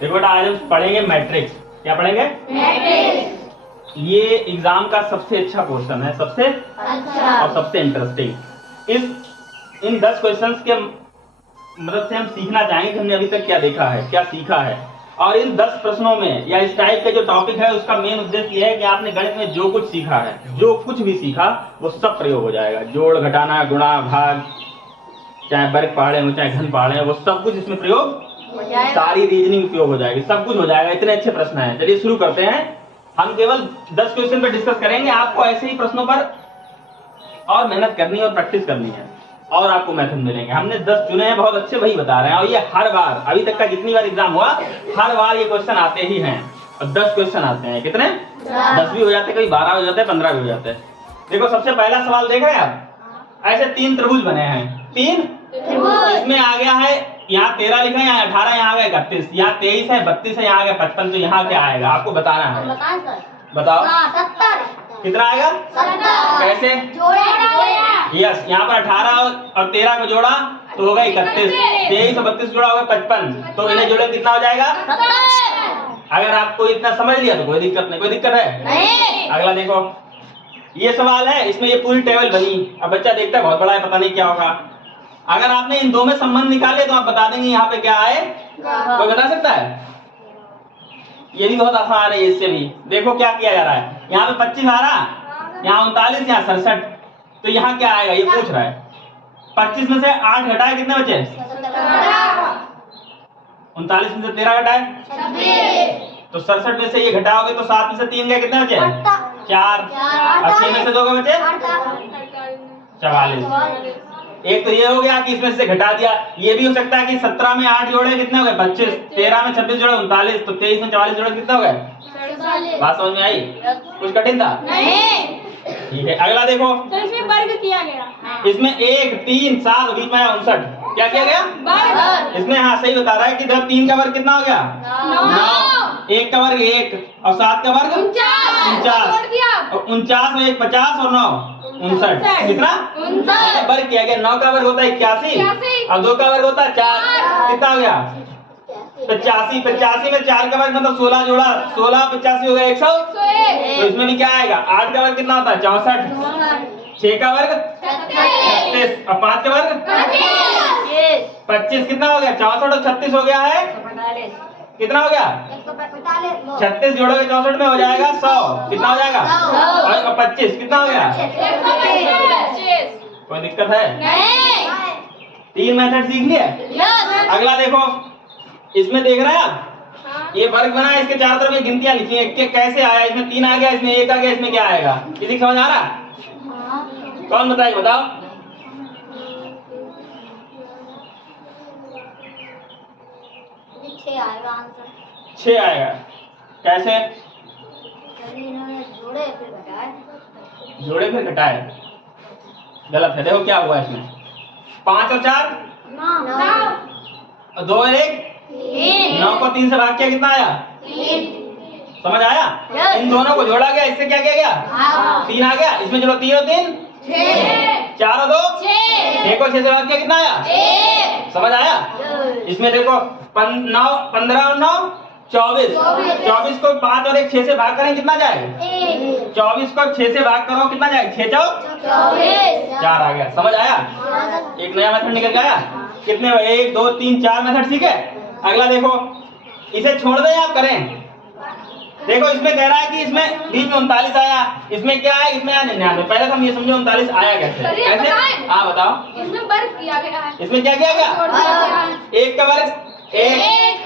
देखो बेटा आज हम पढ़ेंगे मैट्रिक्स। क्या पढ़ेंगे? मैट्रिक्स। ये एग्जाम का सबसे अच्छा क्वेश्चन है, सबसे अच्छा और सबसे इंटरेस्टिंग। इन 10 क्वेश्चंस के मदद से हम सीखना चाहेंगे कि हमने अभी तक क्या देखा है, क्या सीखा है। और इन 10 प्रश्नों में या इस टाइप के जो टॉपिक है उसका मेन उद्देश्य यह है कि आपने गणित में जो कुछ सीखा है, जो कुछ भी सीखा वो सब प्रयोग हो जाएगा। जोड़, घटाना, गुणा, भाग, चाहे वर्ग पहाड़े हो चाहे घन पहाड़े, वो सब कुछ इसमें प्रयोग, सारी रीजनिंग उपयोग हो जाएगी, सब कुछ हो जाएगा। इतने अच्छे प्रश्न हैं। चलिए शुरू करते हैं। हम केवल 10 क्वेश्चन पर डिस्कस करेंगे। आपको ऐसे ही प्रश्नों पर और मेहनत करनी है और प्रैक्टिस करनी है और आपको मेथड मिलेंगे। हमने 10 चुने हैं, बहुत अच्छे वही बता रहे हैं। और ये हर बार, अभी तक का जितनी बार एग्जाम हुआ, हर बार ये क्वेश्चन आते ही हैं। और 10 क्वेश्चन आते हैं। कितने? 10 भी हो जाते हैं, कभी 12 हो जाते हैं, 15 भी हो जाते हैं। देखो सबसे पहला सवाल देख रहे हैं आप। ऐसे 3 त्रिभुज बने हैं, 3 त्रिभुज। इसमें आ गया है यहाँ 13 लिखा है, यहाँ 18, यहाँ आ गया 31, यहाँ 23 है, 32 है, यहाँ आ गया 55। तो यहाँ क्या आएगा आपको बताना है। बताओ 70। कितना आएगा? 70। कैसे? यस, यहाँ पर 18 और 13 को जोड़ा तो होगा 31, 23 और 32 जोड़ा होगा 55। तो इन्हें जोड़े कितना हो जाएगा? 70। अगर आपको इतना समझ लिया तो कोई दिक्कत नहीं। कोई दिक्कत है? नहीं। अगला देखो, ये सवाल है, इसमें ये पूरी टेबल बनी। अब बच्चा देखता है बहुत बड़ा है, पता नहीं क्या होगा। अगर आपने इन दो में संबंध निकाले तो आप बता देंगे यहाँ पे क्या आए। कोई बता सकता है? ये भी बहुत आसान है, इससे भी देखो क्या किया जा रहा है। यहाँ पे 25 आ रहा, यहाँ 39, यहाँ 67। तो यहाँ क्या आएगा ये पूछ रहा है। 25 में से 8 घटाए कितने बचे? 39 में से 13 घटाए 26। तो 67 में से ये घटाओगे तो 7 में से 3 गए, कितने बचे? 4। 80 में से 2 के बचे 44। एक तो ये हो गया कि इसमें से घटा दिया। ये भी हो सकता है कि 17 में 8 जोड़े कितने हो गए? 25। 13 में 26 जोड़े 39। तो 23 में 44 जोड़े कितने हो गए? बात समझ में आई? कुछ कठिन था? नहीं। ठीक है, अगला देखो। तो इसमें वर्ग किया गया। इसमें 1, 3, 7 बीच में 59। क्या किया गया? वर्ग। इसमें हाँ सही बता रहा है कि जब 3 का वर्ग कितना हो गया? 9। 1 का वर्ग 1 और 7 का वर्ग 49। और 49 और 1 50 और 9 59। कितना? वर्ग किया गया। 9 का वर्ग होता है 81 और 2 का वर्ग होता है 4। कितना हो गया? 85। 85 में 4 का वर्ग मतलब 16 जोड़ा, 16 85 हो गया 100। तो इसमें भी क्या आएगा? 8 का वर्ग कितना होता है? 64। 6 का वर्ग 36 और 5 का वर्ग 25। कितना हो गया? 64 और 36 हो गया है कितना हो गया? 36 जोड़ोगे 64 में हो जाएगा 100। कितना हो जाएगा? और 25 कितना हो गया? कोई दिक्कत है? 3 मेथड सीख लिए। अगला देखो, इसमें देख रहे हैं आप, ये वर्ग बना है, इसके चारों तरफ ये गिनतियां लिखी हैं। कैसे आया? इसमें 3 आ गया, इसमें 1 आ गया, इसमें क्या आएगा? किसी को समझ आ रहा? कौन बताएगा? बताओ। आएगा आंसर। 6 आएगा। कैसे? जोड़े फिर घटाए। जोड़े फिर घटाए, गलत है। देखो क्या हुआ इसमें। 5 और 4 और 2 और 1 9 को 3 से भाग किया, कितना आया? 3। समझ आया? इन दोनों को जोड़ा गया, इससे क्या किया गया? 3 आ गया। इसमें चलो 3 और 3 4 और 2 6 को 6 से भाग किया, कितना आया? 1। समझ आया? इसमें देखो 15 और 9 24। 24 को 5 और 1 6 से भाग करें, कितना जाएगा? 24 को 6 से भाग करो, कितना जाएगा? 6 चौक 4 आ गया। समझ आया? एक नया मेथड निकल गया। कितने? 1 2 3 4 मेथड सीखे। अगला देखो, इसे छोड़ दें आप करें। देखो इसमें कह रहा है कि इसमें बीच में 39 आया, इसमें क्या है? इसमें आया 99। पहले तो हम ये समझो 39 आया कैसे? कैसे? हाँ बताओ। इसमें वर्ग किया गया है। इसमें क्या किया गया? 1 का वर्ग 1,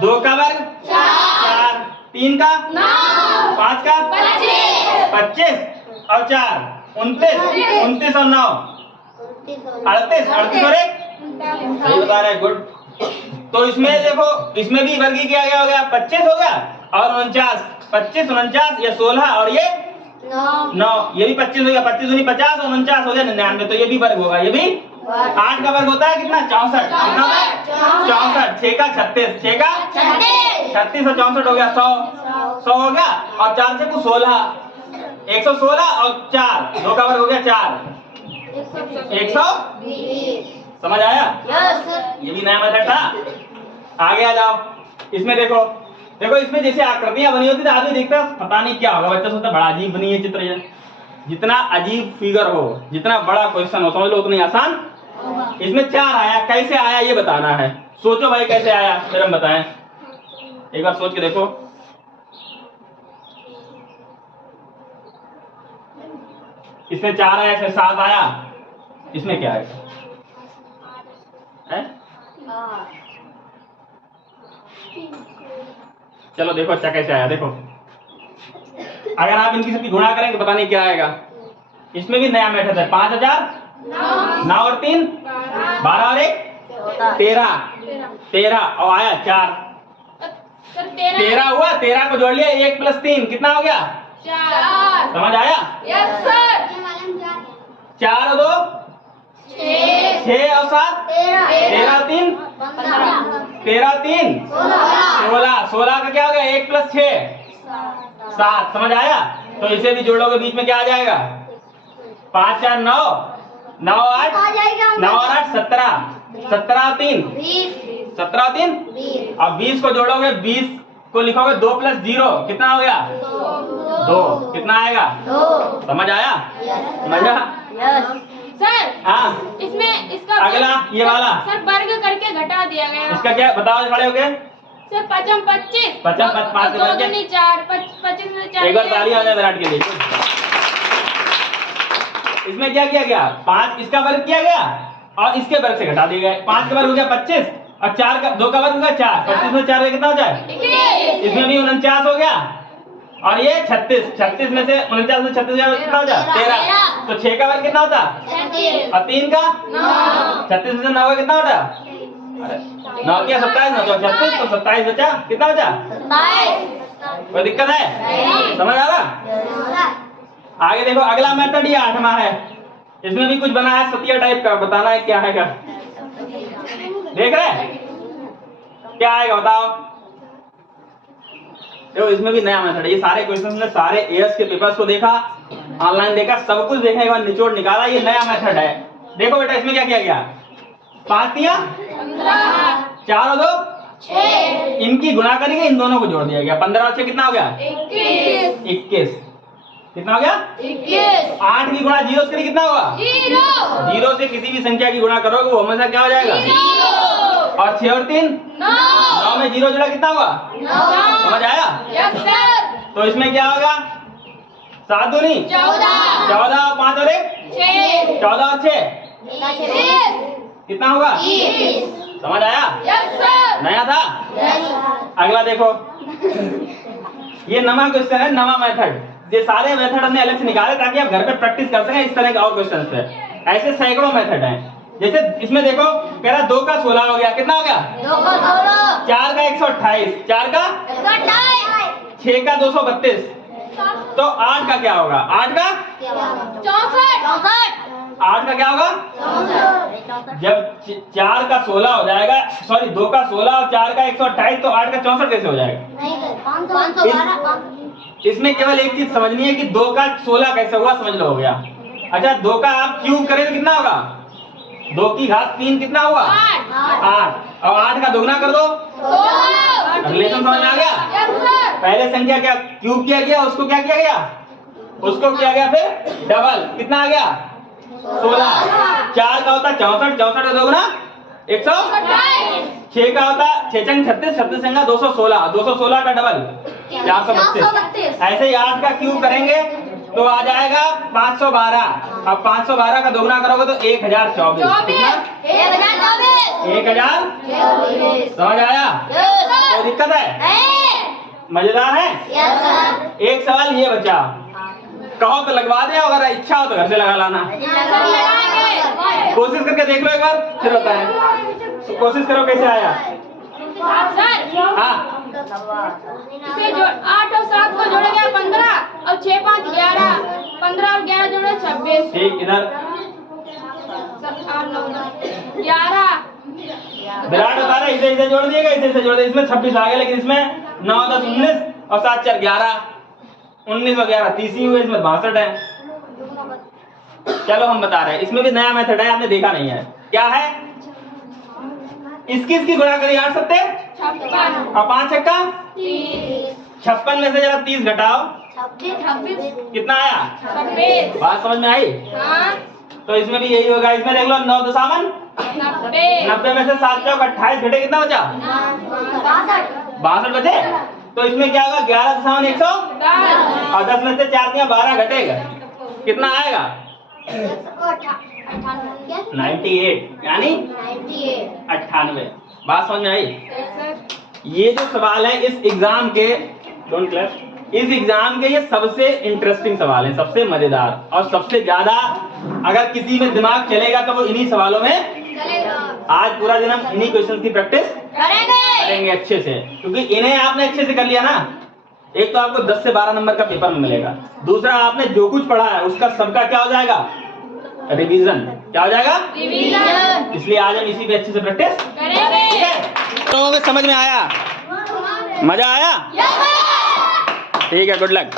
2 का वर्ग 4, 3 का 5 का 25 और 4 29, 29 और 9 38, 38 और 1 सही बता रहे हैं। गुड। तो इसमें देखो, इसमें भी वर्ग किया गया, हो गया 25 हो गया और 49। 25 49 ये 16 और ये 9, ये भी 25 हो गया। 25 दूनी 50 और 49 हो गया 99। तो ये भी वर्ग होगा। ये भी 8 का वर्ग होता है कितना? 64। कितना होता है? 64। 6 का 36, 6 का 36 और 64 हो गया 100 हो गया। और 4 से 16 116 और 4 2 का वर्ग हो गया 4 120। समझ आया? ये भी नया मेथड था। आगे आ जाओ। इसमें देखो देखो इसमें जैसे आकृतियां बनी होती तो आदमी देखता पता नहीं क्या होगा, बच्चा सोचता बड़ा अजीब बनी है चित्र ये। जितना अजीब फिगर हो, जितना बड़ा क्वेश्चन हो, समझ लो उतनी आसान। इसमें 4 आया, कैसे आया ये बताना है। सोचो भाई कैसे आया, फिर हम बताएं। एक बार सोच के देखो। इसमें 4 आया, इसमें 7 आया, इसमें क्या आएगा? चलो देखो अच्छा कैसे आया। देखो अगर आप इनकी सबकी गुणा करें तो पता नहीं क्या आएगा। इसमें भी नया मेथड है। 5000 9 और 3 12 और 1 13 और आया 4। सर 13 13 हुआ, 13 को जोड़ लिया, 1 + 3 कितना हो गया? 4। समझ आया? Yes sir. 4 और 2 6 और 7 13 और 3 13 और 3 16 16 का क्या हो गया? 1 + 6 7। समझ आया? तो इसे भी जोड़ोगे बीच में क्या आ जाएगा? 5 4 9 9 8 9 और 8 17 17 और 3 17 और 3 अब 20 को जोड़ोगे, 20 को लिखोगे 2 + 0 कितना हो गया? 2 कितना आएगा? समझ आया? मजा? सर हाँ इसमें इसका अगला ये वाला सर वर्ग करके घटा दिया गया। इसका क्या बताओ खड़े हो गए? सर 55 25 55 5 के 2 वर्ग 2 4 25 में 4। एक बार ताली आ जाए विराट के लिए। इसमें क्या किया गया? 5 इसका वर्ग किया गया और इसके वर्ग से घटा दिया गया। 5 का वर्ग हो गया 25 और 4 का 2 का वर्ग हो गया 4। 25 में 4 कितना हो जाए? इसमें भी 49 हो गया और ये 36 36 में से 49 में 36 कितना हो जाए? 13। तो 6 का वर्ग कितना होता? और 3 का 36 में से 9 का कितना होता? 9 क्या 27 ना, तो 36 तो 27 बचा कितना बचा? कोई दिक्कत है? समझ आ रहा? आगे देखो अगला मेथड ये 8वां है। इसमें भी कुछ बना है सतिया टाइप का, बताना है क्या है का। देख रहे क्या आएगा बताओ? देखो इसमें भी नया मेथड है। ये सारे क्वेश्चन ने सारे एएस के पेपर्स को देखा, ऑनलाइन देखा, सब कुछ देखने के बाद निचोड़ निकाला। ये नया मेथड है। देखो बेटा इसमें क्या किया गया? 5 3 15 4 और 2 6 इनकी गुणा करके इन दोनों को जोड़ दिया गया। 15 और 6 कितना हो गया? 21 कितना हो गया? 21 8 की गुणा 0 से करिए कितना होगा? 0 0 से किसी भी संख्या की गुणा करोगे वो हमेशा क्या हो जाएगा? 0 और 6 और 3 9 9 में 0 जोड़ा कितना होगा? 9। समझ आया? Yes sir. तो इसमें क्या होगा? 7 दूनी 14 14 और 5 और 1 6 14 और 6 कितना होगा? 20। समझ आया? Yes sir. नया था? अगला देखो ये नवा क्वेश्चन है, नवा मेथड। ये सारे मेथड हमने अलग से निकाले ताकि आप घर पे प्रैक्टिस कर सकें इस तरह के और क्वेश्चन पे। ऐसे सैकड़ों मेथड हैं। जैसे इसमें देखो कह रहा 2 का 16 हो गया, कितना हो गया? 2 का 16 4 का 128 4 का 128 6 का 232 तो 8 का क्या होगा? 8 का 64 8 का क्या होगा? जब 4 का 16 हो जाएगा, सॉरी 2 का 16 और 4 का 128 तो 8 का 64 कैसे हो जाएगा? इसमें केवल एक चीज समझनी है कि 2 का 16 कैसे हुआ, समझ लो हो गया। अच्छा 2 का आप क्यूब करें तो कितना होगा? 2 की घात 3 कितना हुआ? 8 और 8 का दोगुना कर दो 16। रिलेशन समझ में आ गया? Yes sir. पहले संख्या क्या क्यूब किया गया, उसको क्या किया गया? उसको किया गया फिर डबल, कितना आ गया? 16। 4 का होता 64 64 का दोगुना 128। 6 का होता 6 छंग 36 36 संगा 216 216 का डबल 432। ऐसे ही 8 का क्यूब करेंगे तो आ जाएगा 512। अब 512 का दोगुना करोगे तो 1024। कितना? 1024। समझ आया? कोई दिक्कत है? मजेदार है? एक सवाल ये बचा, कहो तो लगवा दे, अगर इच्छा हो तो घर से लगा लाना। कोशिश करके देख लो एक बार फिर बताएं। तो कोशिश करो कैसे आया। हाँ इसे 8 और 7 को जोड़ा गया 15 और 6 5 11 15 और 11 जोड़े 26। ठीक, इधर 8 9 11 विराट बता रहे इसे इसे जोड़ दिएगा, इसे जोड़ दिए। इसमें 26 आ गया, लेकिन इसमें 9 10 19 और 7 4 11 19 और 11 30 ही हुए, इसमें 62 है। चलो हम बता रहे हैं, इसमें भी नया मेथड है, आपने देखा नहीं है। क्या है? इसकी गुणा करिए 8 सत्ते 56 और 5 छक्का 30 56 में से जरा 30 घटाओ 26 कितना आया? 26 बात समझ में आई? हाँ तो इसमें भी यही होगा। इसमें देख लो 9 दशावन 90 90 में से 7 चौक 28 घटे कितना बचा? 62 बचे। तो इसमें क्या होगा? 11 दशावन 110 और 10 में से 4 दिया 12 घटेगा कितना आएगा? 98 यानी 98। बात समझ में आई? ये जो सवाल है इस एग्जाम के, डोंट क्लैप, इस एग्जाम के ये सबसे इंटरेस्टिंग सवाल है, सबसे मजेदार और सबसे ज्यादा अगर किसी में दिमाग चलेगा तो वो इन्हीं सवालों में। आज पूरा दिन हम इन्हीं क्वेश्चन की प्रैक्टिस करेंगे अच्छे से, क्योंकि इन्हें आपने अच्छे से कर लिया ना। एक तो आपको 10 से 12 नंबर का पेपर में मिलेगा, दूसरा आपने जो कुछ पढ़ा है उसका सबका क्या हो जाएगा? रिवीजन। क्या हो जाएगा? रिवीजन इसलिए आज हम इसी पे अच्छे से प्रैक्टिस करेंगे। ठीक है? लोगों को समझ में आया? मजा आया? ठीक है, गुड लक।